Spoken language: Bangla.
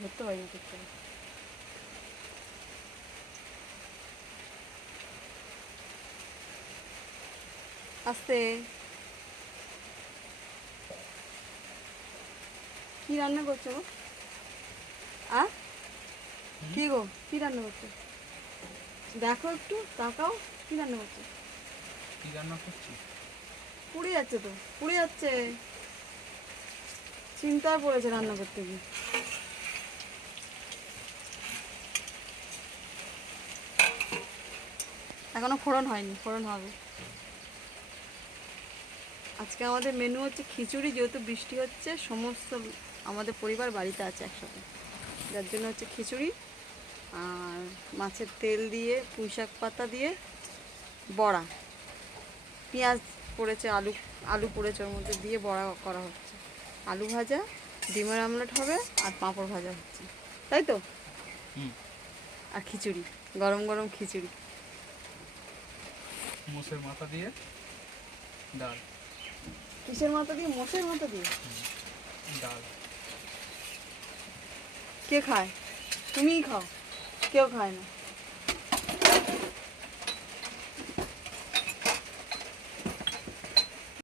ধরতে পারি না ঠিক করে। আস্তে। কি রান্না করছো গো? কি গো, কি রান্না করছো? দেখো একটু তাকাও, কি রান্না করছো? কি রান্না করছি? পুড়ে যাচ্ছে তো, পুড়ে যাচ্ছে। চিন্তায় পড়েছে রান্না করতে গিয়ে। এখনো ফোড়ন হয়নি, ফোড়ন হবে। আজকে আমাদের মেনু হচ্ছে খিচুড়ি, যেহেতু বৃষ্টি হচ্ছে, সমস্ত আমাদের পরিবার বাড়িতে আছে একসাথে, যার জন্য হচ্ছে খিচুড়ি আর মাছের তেল দিয়ে পুঁই শাক পাতা দিয়ে বড়া, পেঁয়াজ পড়েছে, আলু আলু পড়েছে, ওর মধ্যে দিয়ে বড়া করা হচ্ছে, আলু ভাজা, ডিমের আমলেট হবে আর পাঁপড় ভাজা হচ্ছে, তাই তো? আর খিচুড়ি, গরম গরম খিচুড়ি, মোষের মাথা দিয়ে ডাল। কিসের মাথা দিয়ে? মোষের মাথা দিয়ে ডাল। কে খায়? তুমিই খাও, কেউ খায় না।